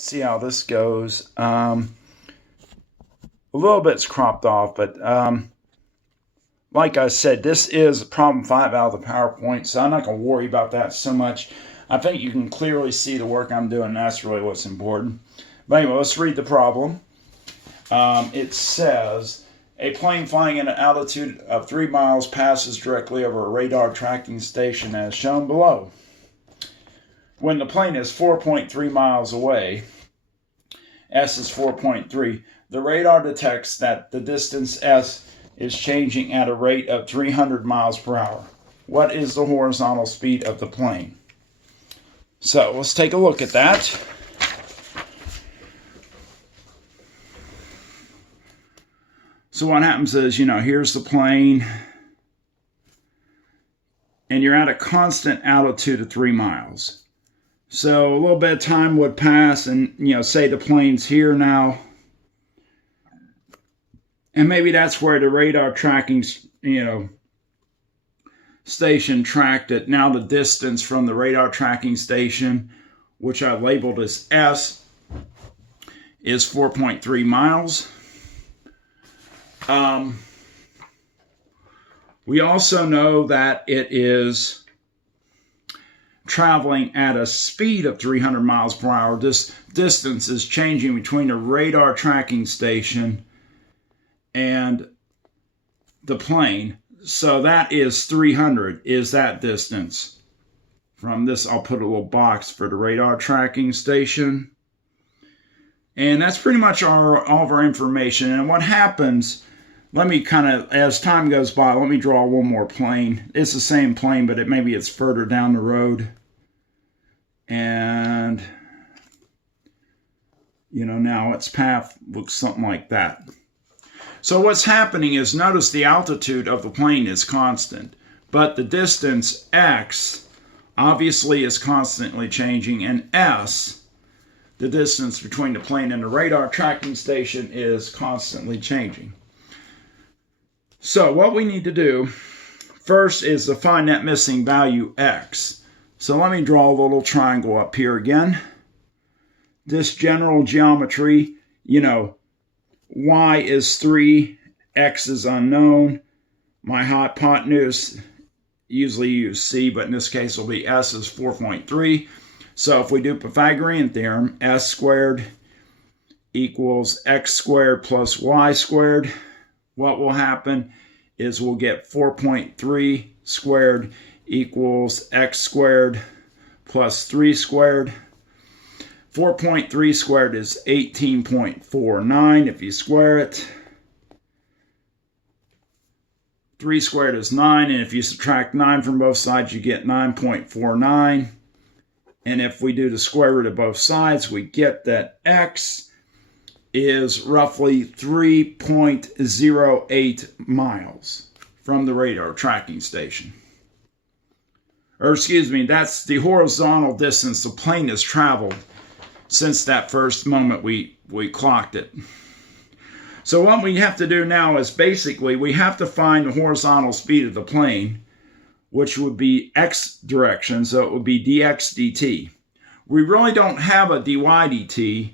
see how this goes. A little bit's cropped off, but like I said, this is problem 5 out of the PowerPoint, so I'm not going to worry about that so much. I think you can clearly see the work I'm doing, and that's really what's important. But anyway, let's read the problem. It says, a plane flying at an altitude of 3 miles passes directly over a radar tracking station as shown below. When the plane is 4.3 miles away, S is 4.3, the radar detects that the distance S is changing at a rate of 300 miles per hour. What is the horizontal speed of the plane? So let's take a look at that. So what happens is, here's the plane, and you're at a constant altitude of 3 miles. So a little bit of time would pass, and, say the plane's here now. And maybe that's where the radar tracking, station tracked it. Now the distance from the radar tracking station, which I labeled as S, is 4.3 miles. We also know that it is traveling at a speed of 300 miles per hour. This distance is changing between the radar tracking station and the plane. So that is 300 is that distance. From this, I'll put a little box for the radar tracking station. And that's pretty much all of our information. And what happens, let me as time goes by, let me draw one more plane. It's the same plane, but maybe it's further down the road. And, now its path looks something like that. So what's happening is, notice the altitude of the plane is constant, but the distance x obviously is constantly changing, and s, the distance between the plane and the radar tracking station, is constantly changing. So what we need to do first is to find that missing value x. So let me draw a little triangle up here again. This general geometry, y is 3, x is unknown. My hypotenuse, usually use c, but in this case will be s is 4.3. So if we do Pythagorean theorem, s squared equals x squared plus y squared, what will happen is we'll get 4.3 squared equals x squared plus 3 squared. 4.3 squared is 18.49 if you square it. 3 squared is 9, and if you subtract 9 from both sides, you get 9.49. And if we do the square root of both sides, we get that x is roughly 3.08 miles from the radar tracking station. Or excuse me, that's the horizontal distance the plane has traveled since that first moment we clocked it. So what we have to do now is basically we have to find the horizontal speed of the plane, which would be x direction, so it would be dx dt. We really don't have a dy dt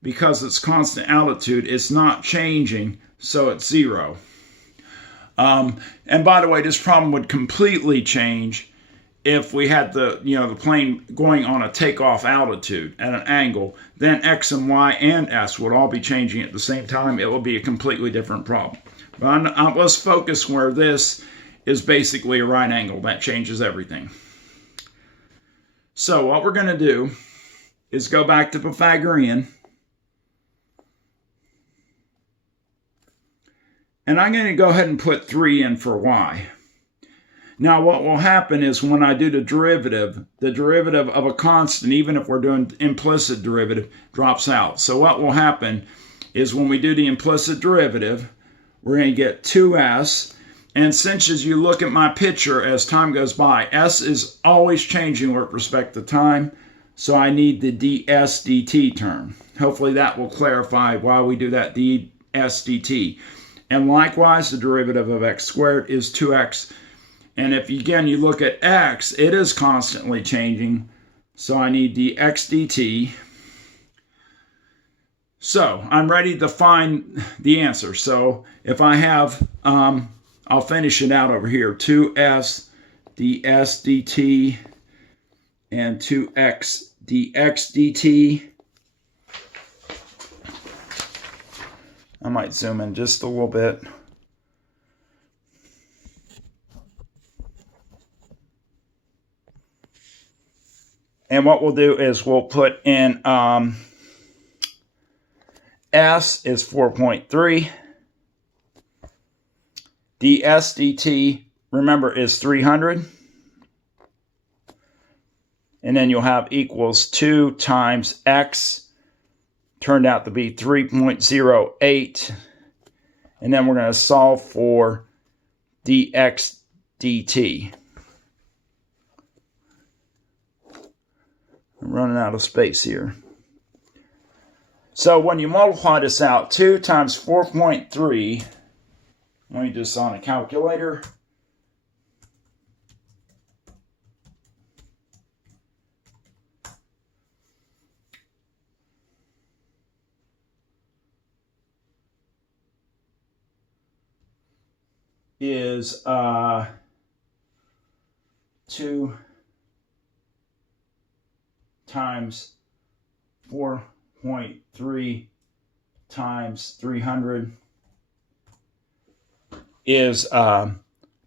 because it's constant altitude. It's not changing, so it's 0. And by the way, this problem would completely change if we had the plane going on a takeoff altitude at an angle. Then x and y and s would all be changing at the same time. It would be a completely different problem. But let's focus where this is basically a right angle. That changes everything. So what we're going to do is go back to Pythagorean. And I'm going to go ahead and put 3 in for y. Now what will happen is when I do the derivative of a constant, even if we're doing implicit derivative, drops out. So what will happen is when we do the implicit derivative, we're going to get 2s. And since as you look at my picture as time goes by, s is always changing with respect to time. So I need the ds dt term. Hopefully that will clarify why we do that ds dt. And likewise, the derivative of x squared is 2x. And if, again, you look at x, it is constantly changing. So I need the x dt. So I'm ready to find the answer. So if I have, I'll finish it out over here. 2s ds dt and 2x dx dt. I might zoom in just a little bit. And what we'll do is we'll put in S is 4.3. ds dt, remember, is 300. And then you'll have equals 2 times x, turned out to be 3.08. And then we're going to solve for dx dt. I'm running out of space here. So when you multiply this out, 2 times 4.3, let me do this on a calculator. Is 2 times 4.3 times 300 is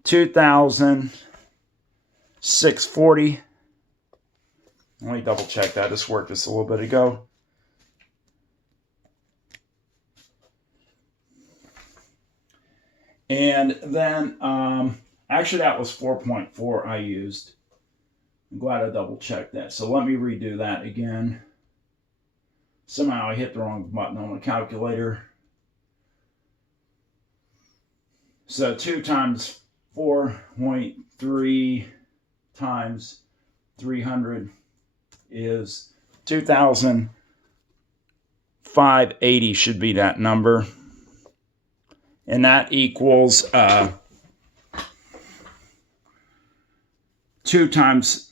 2,640. Let me double check that. This worked just a little bit ago. And then, actually that was 4.4 I used. I'm glad I double checked that. So let me redo that again. Somehow I hit the wrong button on the calculator. So 2 times 4.3 times 300 is 2,580 should be that number. And that equals 2 times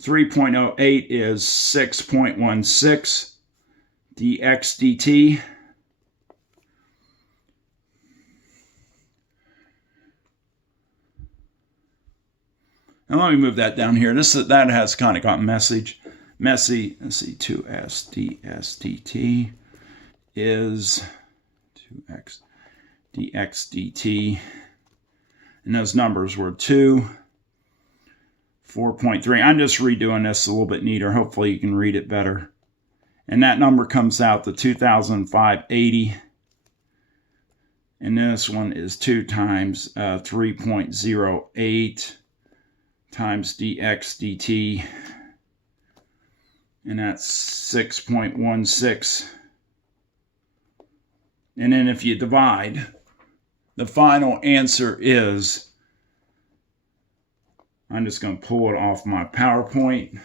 3.08 is 6.16 dx dt. And let me move that down here. That has kind of got messy. Let's see, 2s ds dt is 2x dx dt. And those numbers were 2, 4.3. I'm just redoing this a little bit neater. Hopefully you can read it better. And that number comes out to 2,580. And this one is 2 times 3.08 times dx dt. And that's 6.16. And then if you divide, the final answer is, I'm just going to pull it off my PowerPoint.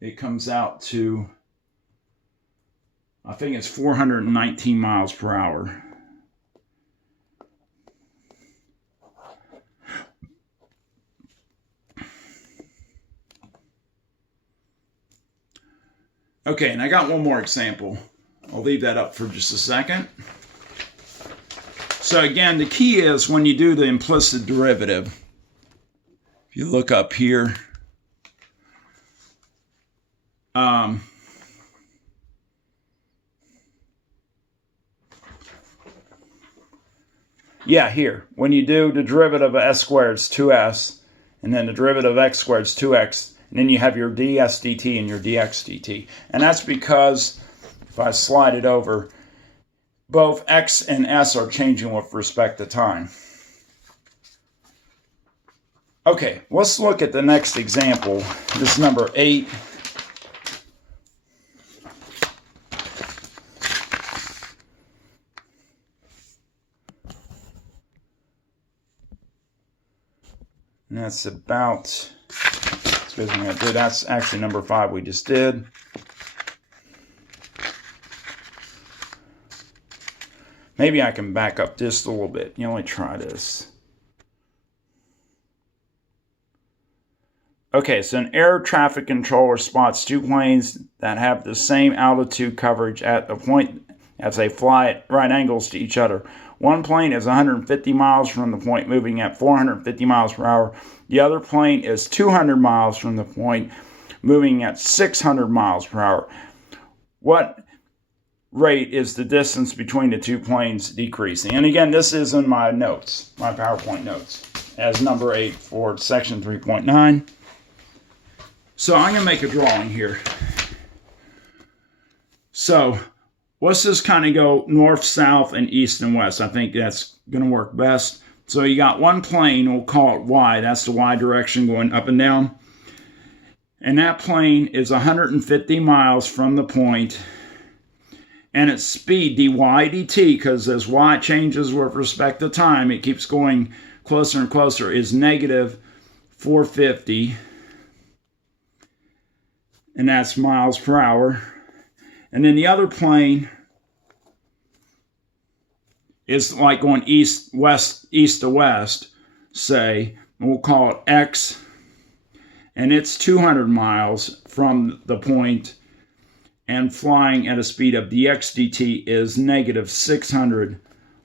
It comes out to, I think it's 419 miles per hour. Okay, and I got one more example. I'll leave that up for just a second. So again, the key is when you do the implicit derivative, if you look up here, here, when you do the derivative of s squared, it's 2s, and then the derivative of x squared is 2x, and then you have your ds dt and your dx dt. And that's because, if I slide it over, both x and s are changing with respect to time. Okay, let's look at the next example. This is number 8. And that's about, excuse me, that's actually number 5 we just did. Maybe I can back up just a little bit. You know, let me try this. Okay, so an air traffic controller spots two planes that have the same altitude coverage at a point as they fly at right angles to each other. One plane is 150 miles from the point, moving at 450 miles per hour. The other plane is 200 miles from the point, moving at 600 miles per hour. What rate is the distance between the two planes decreasing? And again, this is in my notes, my PowerPoint notes, as number 8 for section 3.9. So I'm going to make a drawing here. So let's just kind of go north, south, and east and west. I think that's going to work best. So you got one plane, we'll call it Y. That's the Y direction going up and down. And that plane is 150 miles from the point. And its speed, dy dt, because as y changes with respect to time, it keeps going closer and closer, is negative 450. And that's miles per hour. And then the other plane is like going east to west, say, and we'll call it X, and it's 200 miles from the point, and flying at a speed of dx dt is negative 600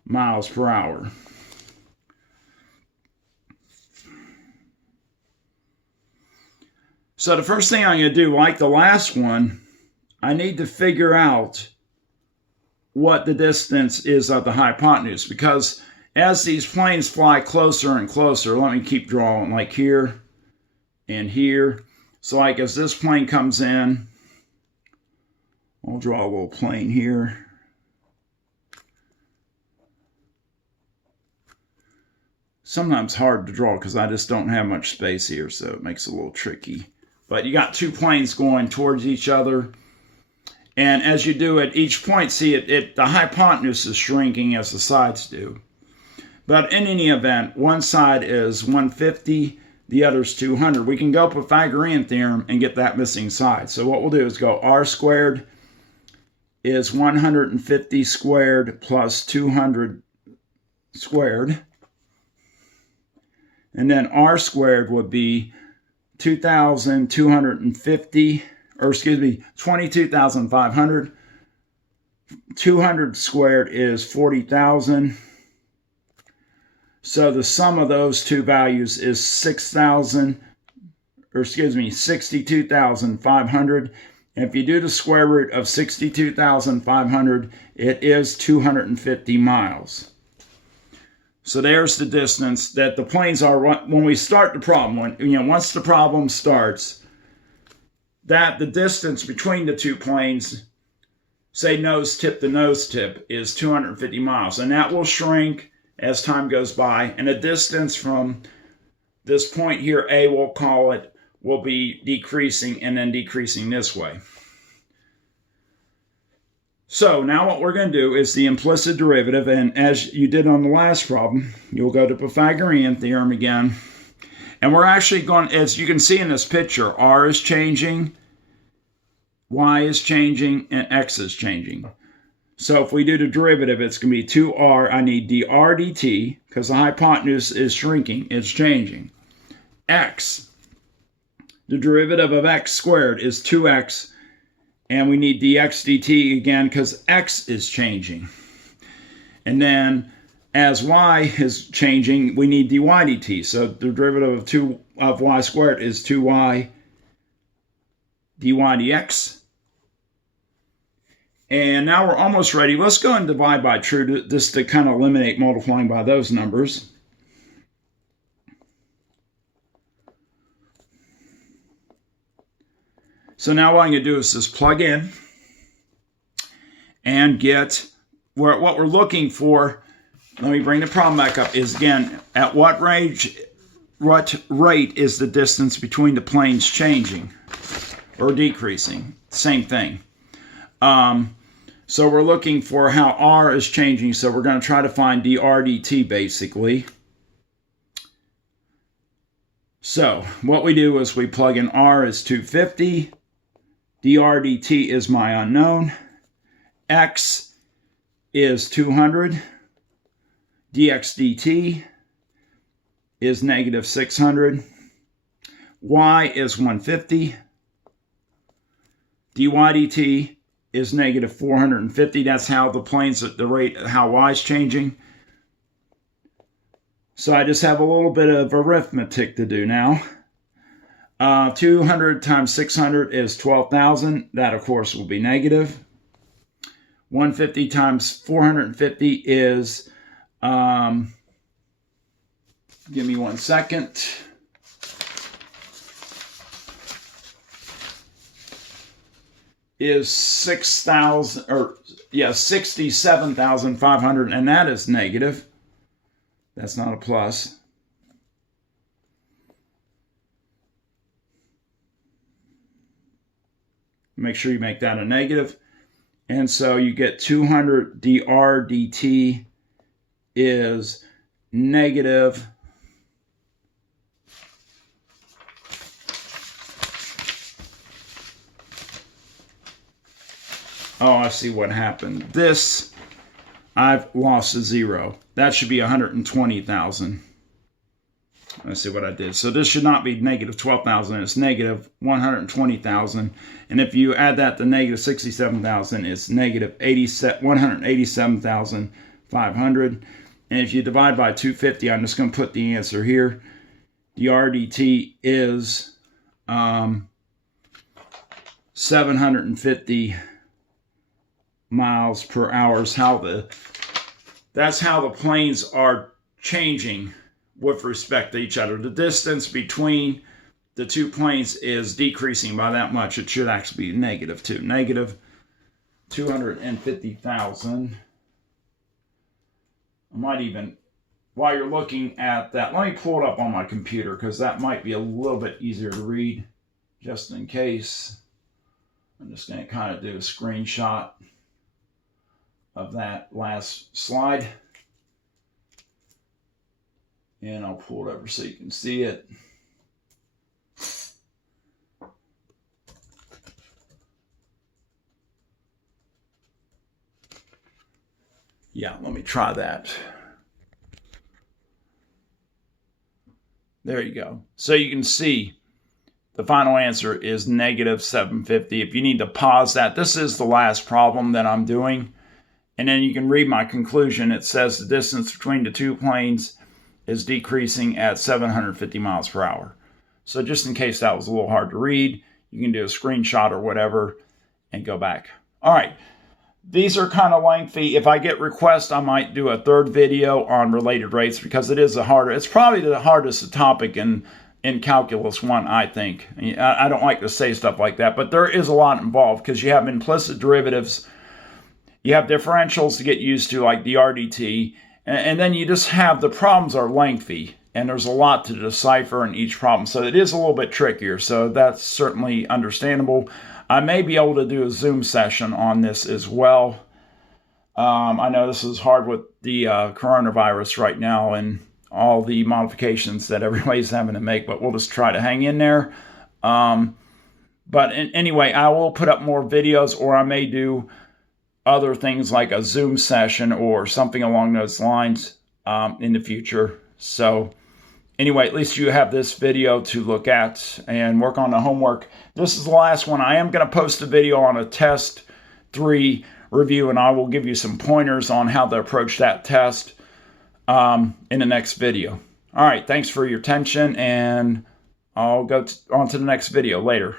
miles per hour. So the first thing I'm going to do, like the last one, I need to figure out what the distance is of the hypotenuse, because as these planes fly closer and closer, let me keep drawing like here and here. So like as this plane comes in, I'll draw a little plane here. Sometimes hard to draw because I just don't have much space here, so it makes it a little tricky. But you got two planes going towards each other. And as you do at each point, see, the hypotenuse is shrinking as the sides do. But in any event, one side is 150, the other's 200. We can go Pythagorean theorem and get that missing side. So what we'll do is go r squared is 150 squared plus 200 squared. And then r squared would be 2,250, or excuse me, 22,500. 200 squared is 40,000. So the sum of those two values is 62,500. And if you do the square root of 62,500, it is 250 miles. So there's the distance that the planes are when we start the problem. Once the problem starts, that the distance between the two planes, say nose tip to nose tip, is 250 miles. And that will shrink as time goes by. And the distance from this point here, A, we'll call it, will be decreasing and then decreasing this way. So now what we're going to do is the implicit derivative, and as you did on the last problem, you'll go to Pythagorean theorem again. And we're actually going, as you can see in this picture, r is changing, y is changing, and x is changing. So if we do the derivative, it's going to be 2r. I need dr dt, because the hypotenuse is shrinking, it's changing. X, the derivative of x squared is 2x, and we need dx dt again because x is changing. And then as y is changing, we need dy dt. So the derivative of y squared is 2y dy dx. And now we're almost ready. Let's go and divide by true just to kind of eliminate multiplying by those numbers. So now what I'm going to do is just plug in and get what we're looking for. Let me bring the problem back up. Is again, at what rate is the distance between the planes changing or decreasing? Same thing. So we're looking for how r is changing. So we're going to try to find dr dt basically. So what we do is we plug in r is 250. dr dt is my unknown. X is 200. dx dt is negative 600. y is 150. dy dt is negative 450. That's how the plane's at the rate, how y is changing. So I just have a little bit of arithmetic to do now. 200 times 600 is 12,000. That, of course, will be negative. 150 times 450 is, give me 1 second. Is 67,500, and that is negative. That's not a plus. Make sure you make that a negative. And so you get 200 dr dt is negative . Oh, I see what happened. This, I've lost a zero. That should be 120,000. Let's see what I did. So this should not be negative 12,000. It's negative 120,000. And if you add that to negative 67,000, it's negative 187,500. And if you divide by 250, I'm just going to put the answer here. dr dt is 750 miles per hour. That's how the planes are changing with respect to each other. The distance between the two planes is decreasing by that much. It should actually be negative 2. Negative 250,000. I might even, while you're looking at that, let me pull it up on my computer because that might be a little bit easier to read just in case. I'm just going to kind of do a screenshot of that last slide. And I'll pull it over so you can see it. Yeah, let me try that. There you go. So you can see the final answer is negative 750. If you need to pause that, this is the last problem that I'm doing. And then you can read my conclusion. It says the distance between the two planes is decreasing at 750 miles per hour. So just in case that was a little hard to read, you can do a screenshot or whatever and go back. All right. These are kind of lengthy. If I get requests, I might do a third video on related rates because it is it's probably the hardest topic in Calculus 1, I think. I don't like to say stuff like that, but there is a lot involved because you have implicit derivatives, you have differentials to get used to like the RDT, and then you just have the problems are lengthy and there's a lot to decipher in each problem. So it is a little bit trickier. So that's certainly understandable. I may be able to do a Zoom session on this as well. I know this is hard with the coronavirus right now and all the modifications that everybody's having to make, but we'll just try to hang in there. Anyway, I will put up more videos, or I may do other things like a Zoom session or something along those lines in the future. So anyway, at least you have this video to look at and work on the homework. This is the last one. I am going to post a video on a test 3 review, and I will give you some pointers on how to approach that test in the next video. All right, thanks for your attention, and I'll go on to the next video later.